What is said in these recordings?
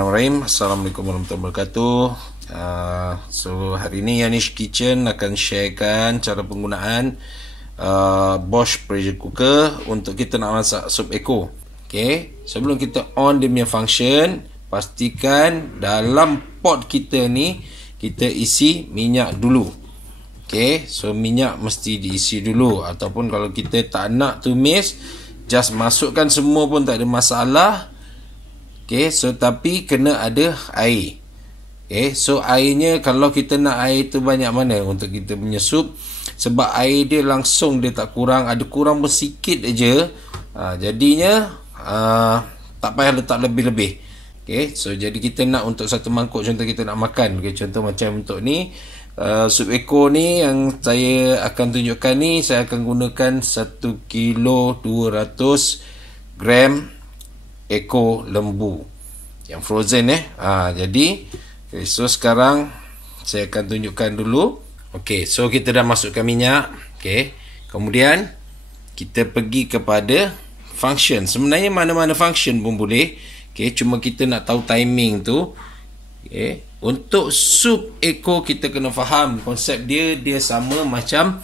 Bismillahirrahmanirrahim. Assalamualaikum warahmatullahi wabarakatuh. So hari ini Yanish Kitchen akan sharekan cara penggunaan Bosch pressure cooker untuk kita nak masak sup Eko. Okay, sebelum kita on dia punya function, pastikan dalam pot kita ni kita isi minyak dulu. Okay, so minyak mesti diisi dulu, ataupun kalau kita tak nak tumis, just masukkan semua pun tak ada masalah. Okay, so tapi kena ada air. Okay, so airnya kalau kita nak air tu banyak mana untuk kita punya sup, sebab air dia langsung dia tak kurang, ada kurang pun sikit aja. Jadinya tak payah letak lebih-lebih. Okay, so jadi kita nak untuk satu mangkuk contoh kita nak makan. Okay, contoh macam untuk ni sup Eko ni yang saya akan tunjukkan ni, saya akan gunakan 1 kilo 200 gram Eko lembu yang frozen jadi okay, so sekarang saya akan tunjukkan dulu. Okay, so kita dah masukkan minyak. Okay, kemudian kita pergi kepada function. Sebenarnya mana-mana function pun boleh. Okay, cuma kita nak tahu timing tu. Okay, untuk sup Eko kita kena faham konsep dia. Dia sama macam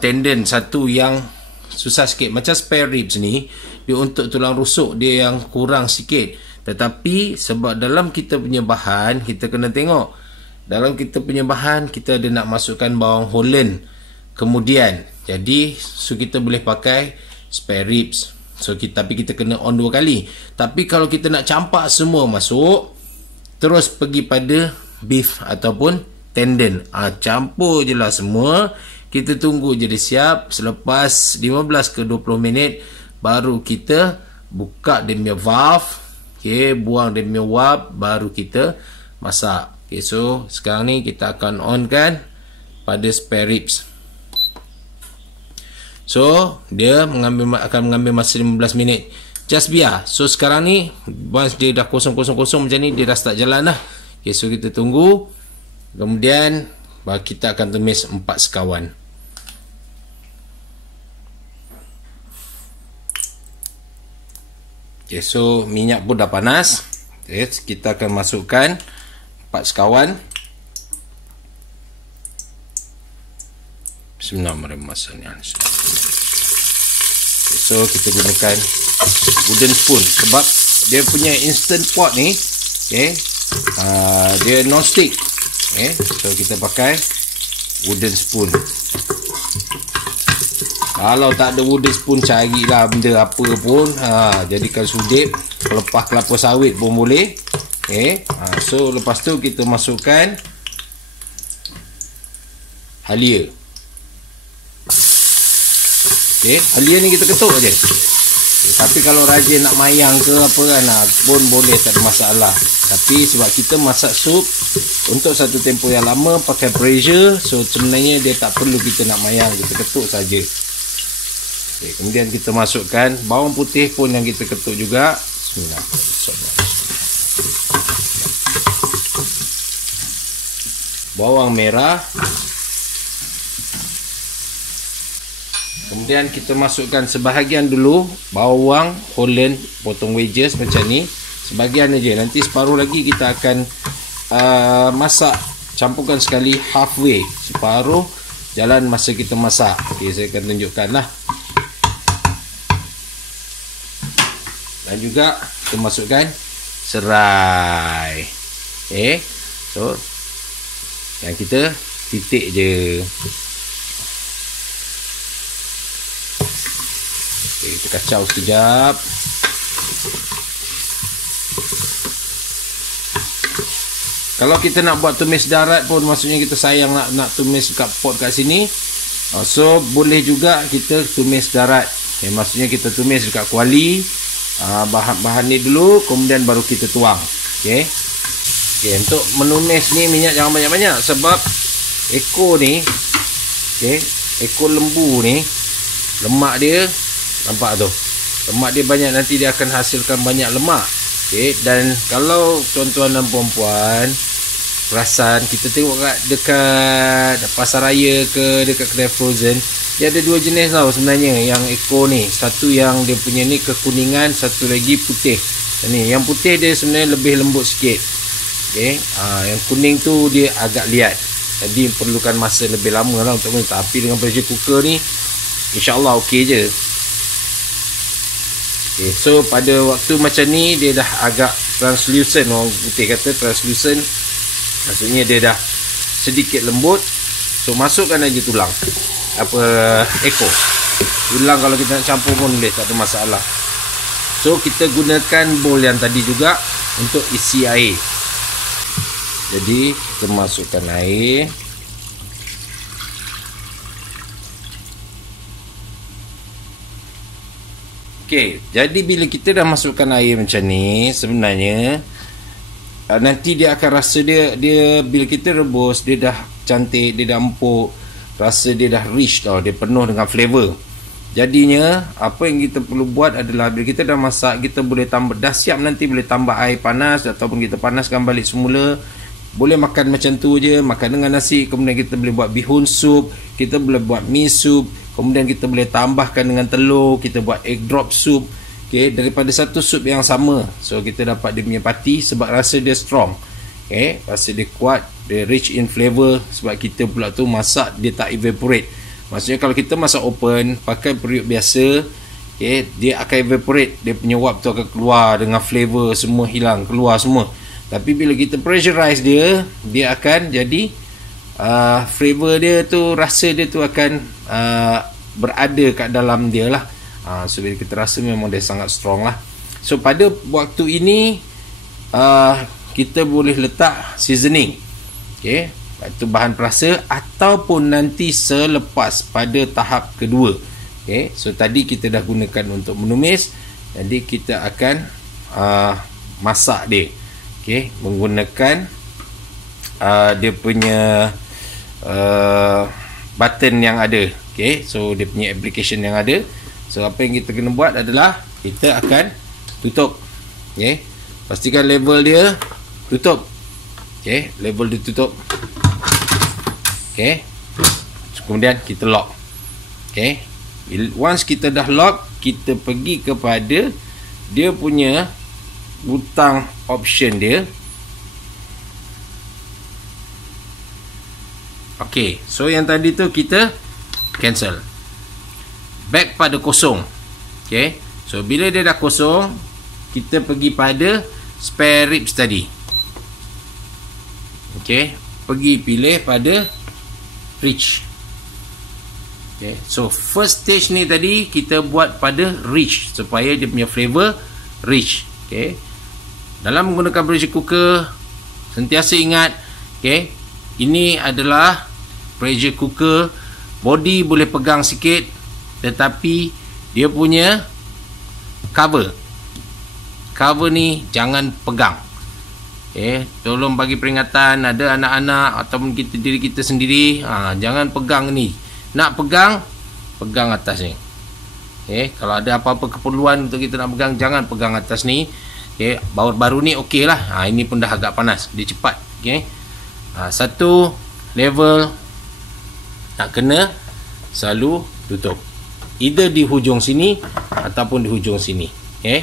tendon satu yang susah sikit, macam spare ribs ni, dia untuk tulang rusuk dia yang kurang sikit. Tetapi sebab dalam kita punya bahan, kita kena tengok dalam kita punya bahan kita ada nak masukkan bawang Holland kemudian, jadi so kita boleh pakai spare ribs. So tapi kita kena on 2 kali. Tapi kalau kita nak campak semua masuk, terus pergi pada beef ataupun tendon, campur je lah semua. Kita tunggu je dia siap. Selepas 15 ke 20 minit baru kita buka dia punya valve. Okay, buang dia punya wap, baru kita masak. Okay, so sekarang ni kita akan on kan pada spare ribs. So dia akan mengambil masa 15 minit. Just biar. So sekarang ni once dia dah kosong-kosong macam ni, dia dah start jalan lah. Okay, so kita tunggu. Kemudian kita akan tumis 4 sekawan. Okay, so minyak pun dah panas. Okay, kita akan masukkan 4 sekawan. Bismillahirrahmanirrahim. Okay, so kita gunakan wooden spoon sebab dia punya instant pot ni, okay, dia non stick. Okay, so kita pakai wooden spoon. Kalau tak ada wooden spoon, carilah benda apa pun, jadikan sudip, lepas kelapa sawit pun boleh. Okay, so lepas tu kita masukkan halia. Okay, halia ni kita ketuk je. Okay, tapi kalau rajin nak mayang ke apa kan, pun boleh, tak ada masalah. Tapi sebab kita masak sup untuk satu tempoh yang lama pakai pressure, so sebenarnya dia tak perlu kita nak mayang, kita ketuk saja. Okay, kemudian kita masukkan bawang putih pun yang kita ketuk juga. Bismillahirrahmanirrahim. Bawang merah. Kemudian kita masukkan sebahagian dulu bawang Holland potong wedges macam ni, sebahagian aja. Nanti separuh lagi kita akan masak, campurkan sekali halfway, separuh jalan masa kita masak. Okay, saya akan tunjukkan lah. Dan juga kita masukkan serai. Okay, so yang kita titik je. Okay, kita kacau sekejap. Kalau kita nak buat tumis darat pun, maksudnya kita sayang nak tumis kat pot kat sini, so boleh juga kita tumis darat. Okay, maksudnya kita tumis dekat kuali, bahan-bahan ni dulu, kemudian baru kita tuang. Okay, untuk menumis ni minyak jangan banyak-banyak, sebab Eko ni, okay, Eko lembu ni, lemak dia, nampak tu, lemak dia banyak, nanti dia akan hasilkan banyak lemak. Okay, dan kalau tuan-tuan dan puan-puan perasan, kita tengok dekat pasar raya ke dekat kedai frozen, dia ada 2 jenis tau sebenarnya yang Eko ni. Satu yang dia punya ni kekuningan, satu lagi putih. Ni yang putih dia sebenarnya lebih lembut sikit. Okey, yang kuning tu dia agak liat. Jadi perlukan masa lebih lama lah untuk guna. Tapi dengan pressure cooker ni insya-Allah okey je. Okey, so pada waktu macam ni dia dah agak translucent, orang putih kata translucent. Maksudnya dia dah sedikit lembut. So masukkan aja tulang. Ekor. Tulang kalau kita nak campur pun boleh, tak ada masalah. So kita gunakan bowl yang tadi juga untuk isi air. Jadi kita masukkan air. Okey, jadi bila kita dah masukkan air macam ni, sebenarnya nanti dia akan rasa dia bila kita rebus, dia dah cantik, dia dah empuk, rasa dia dah rich tau, dia penuh dengan flavor. Jadinya apa yang kita perlu buat adalah bila kita dah masak, kita boleh tambah, dah siap nanti boleh tambah air panas ataupun kita panaskan balik semula. Boleh makan macam tu je, makan dengan nasi. Kemudian kita boleh buat bihun soup, kita boleh buat mi soup, kemudian kita boleh tambahkan dengan telur, kita buat egg drop soup. Okay, daripada satu sup yang sama. So kita dapat dia punya pati sebab rasa dia strong. Okay, rasa dia kuat, dia rich in flavor. Sebab kita pula tu masak dia tak evaporate. Maksudnya kalau kita masak open, pakai periuk biasa, okay, dia akan evaporate. Dia punya wap tu akan keluar dengan flavor semua hilang, keluar semua. Tapi bila kita pressurize dia, dia akan jadi flavor dia tu, rasa dia tu akan berada kat dalam dia lah. So bila kita rasa memang dia sangat strong lah. So pada waktu ini kita boleh letak seasoning. Okay, itu bahan perasa, ataupun nanti selepas pada tahap kedua. Okay, so tadi kita dah gunakan untuk menumis, jadi kita akan masak dia. Okay, menggunakan dia punya button yang ada. Okay, so dia punya application yang ada. So apa yang kita kena buat adalah kita akan tutup. Okay, pastikan level dia tutup. Okay, level dia tutup. Okay, kemudian kita lock. Okay, once kita dah lock, kita pergi kepada dia punya butang option dia. Okay, so yang tadi tu kita cancel, back pada kosong. Okay, so bila dia dah kosong, kita pergi pada spare ribs tadi. Okay, pergi pilih pada rich. Okay, so first stage ni tadi kita buat pada rich supaya dia punya flavor rich. Okay, dalam menggunakan pressure cooker, sentiasa ingat, okay, ini adalah pressure cooker. Body boleh pegang sikit, tetapi dia punya cover ni jangan pegang. Okay, tolong bagi peringatan, ada anak-anak ataupun diri kita sendiri, jangan pegang ni. Nak pegang atas ni. Okay, kalau ada apa-apa keperluan untuk kita nak pegang, jangan pegang atas ni. Okay, baru ni okey lah. Ini pun dah agak panas, dia cepat. Okay, satu level nak kena selalu tutup, either di hujung sini ataupun di hujung sini. Okay,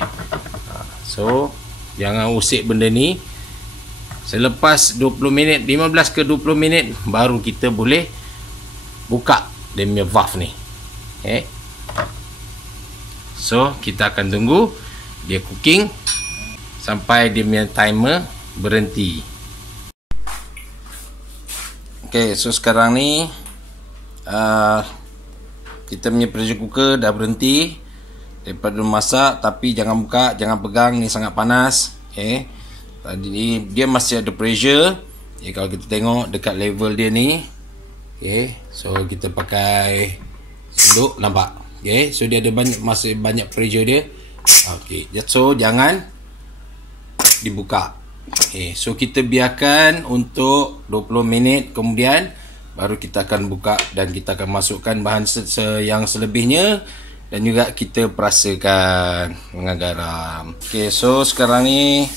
so jangan usik benda ni. Selepas 20 minit, 15 ke 20 minit, baru kita boleh buka dia punya valve ni. Okay, so kita akan tunggu dia cooking sampai dia punya timer berhenti. Okay, so sekarang ni kita punya pressure cooker dah berhenti daripada masak. Tapi jangan buka, jangan pegang, ni sangat panas. Okay, tadi dia masih ada pressure. Okay, kalau kita tengok dekat level dia ni. Okay, so kita pakai senduk, nampak. Okay, so dia ada masih banyak pressure dia. Okay, so jangan dibuka. Okay, so kita biarkan untuk 20 minit, kemudian baru kita akan buka dan kita akan masukkan bahan yang selebihnya dan juga kita perasakan dengan garam. Okay, so sekarang ni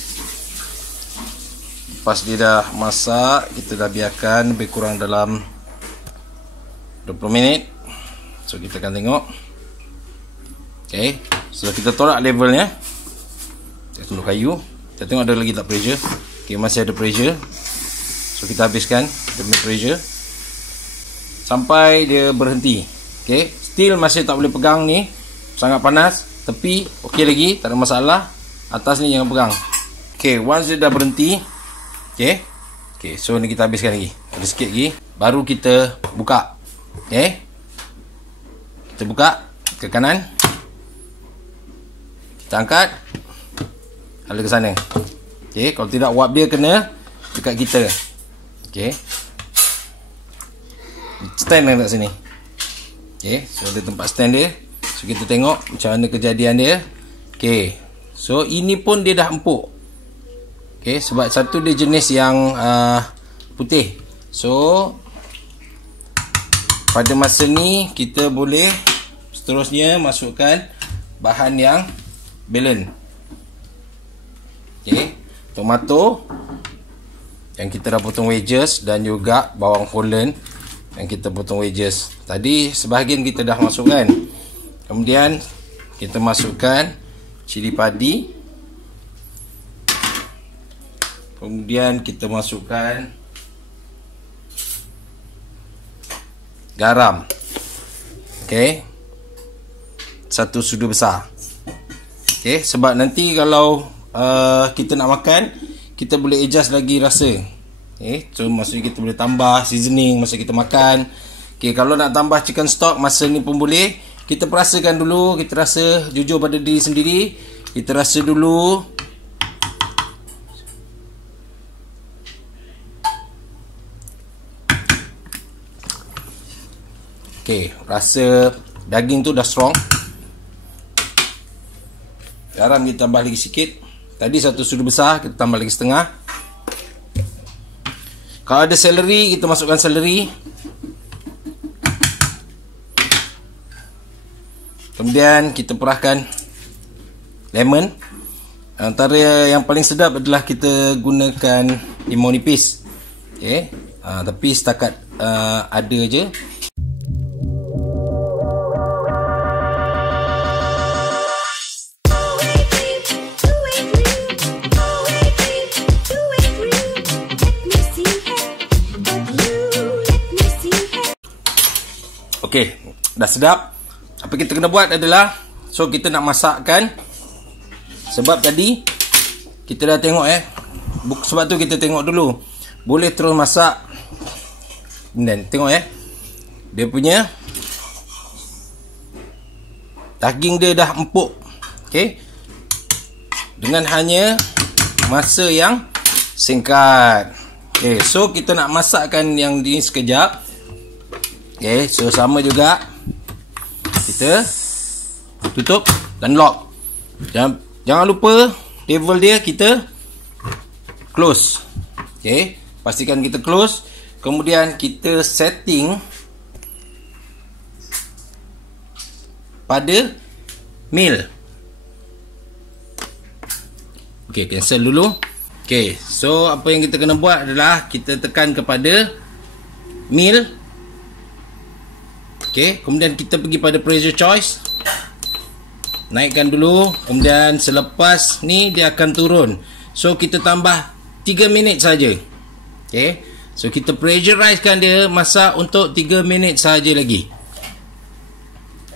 lepas dia dah masak, kita dah biarkan lebih kurang dalam 20 minit. So kita akan tengok. Okay, so kita tolak levelnya. Kita tunduk kayu. Kita tengok ada lagi tak pressure. Okay, masih ada pressure. So kita habiskan dia punya pressure sampai dia berhenti. Okay, still masih tak boleh pegang ni, sangat panas. Tepi okey lagi, tak ada masalah. Atas ni jangan pegang. Okay, once dia dah berhenti, okay, so ni kita habiskan lagi. Ada sikit lagi, baru kita buka. Okay, kita buka ke kanan, kita angkat, hala ke sana. Okay, kalau tidak wap dia kena dekat kita. Okay, stand kat sini. Okay, so ada tempat stand dia. So kita tengok macam mana kejadian dia. Okay, so ini pun dia dah empuk. Okay, sebab satu dia jenis yang putih. So pada masa ni kita boleh seterusnya masukkan bahan yang balance. Okay, tomato yang kita dah potong wedges dan juga bawang Holland yang kita potong wedges. Tadi sebahagian kita dah masukkan. Kemudian kita masukkan cili padi. Kemudian kita masukkan garam. Okey. 1 sudu besar. Okey, sebab nanti kalau kita nak makan, kita boleh adjust lagi rasa. Okay, so maksudnya kita boleh tambah seasoning masa kita makan. Okay, kalau nak tambah chicken stock masa ni pun boleh. Kita perasakan dulu, kita rasa jujur pada diri sendiri. Kita rasa dulu. Okay, rasa daging tu dah strong. Garam kita tambah lagi sikit. Tadi 1 sudu besar, kita tambah lagi setengah. Kalau ada seleri, kita masukkan seleri. Kemudian kita perahkan lemon. Antara yang paling sedap adalah kita gunakan limau nipis. Okay, tapi setakat ada je. Okey, dah sedap. Apa kita kena buat adalah, so kita nak masakkan. Sebab tadi kita dah tengok sebab tu kita tengok dulu. Boleh terus masak. Dan tengok dia punya daging dia dah empuk. Okey. Dengan hanya masa yang singkat. Okey, so kita nak masakkan yang ini sekejap. Okay, so sama juga. Kita tutup dan lock. Jangan lupa level dia kita close. Okay, pastikan kita close. Kemudian kita setting pada mil. Okay, cancel dulu. Okay, so apa yang kita kena buat adalah kita tekan kepada mil. Okay, kemudian kita pergi pada pressure choice. Naikkan dulu. Kemudian selepas ni dia akan turun. So kita tambah 3 minit saja. Okay, so kita pressurizekan dia, masak untuk 3 minit saja lagi.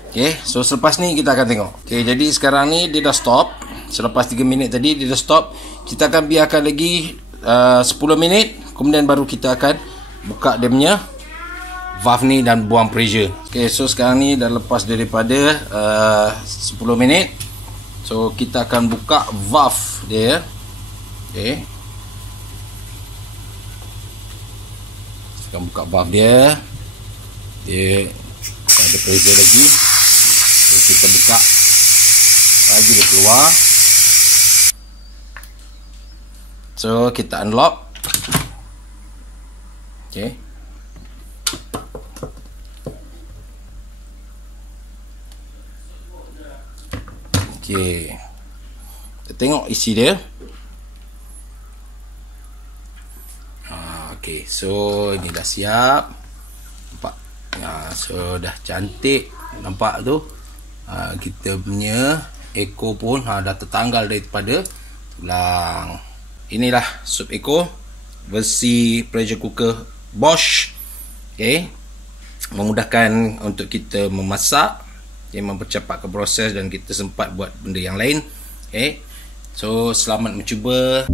Okay, so selepas ni kita akan tengok. Okay, jadi sekarang ni dia dah stop. Selepas 3 minit tadi dia dah stop. Kita akan biarkan lagi 10 minit. Kemudian baru kita akan buka dia punya valve ni dan buang pressure. Okay, so sekarang ni dah lepas daripada 10 minit. So kita akan buka valve dia. Okay, kita akan buka valve dia. Dia ada pressure lagi. So kita buka lagi, dia keluar. So kita unlock. Okay, okey, kita tengok isi dia. Okey, so ini dah siap. Nampak? So dah cantik. Nampak tu? Kita punya ekor pun dah tertanggal daripada Ulang. Inilah sup Eko versi pressure cooker Bosch. Okay, memudahkan untuk kita memasak, mempercepatkan proses dan kita sempat buat benda yang lain. Okay, so selamat mencuba.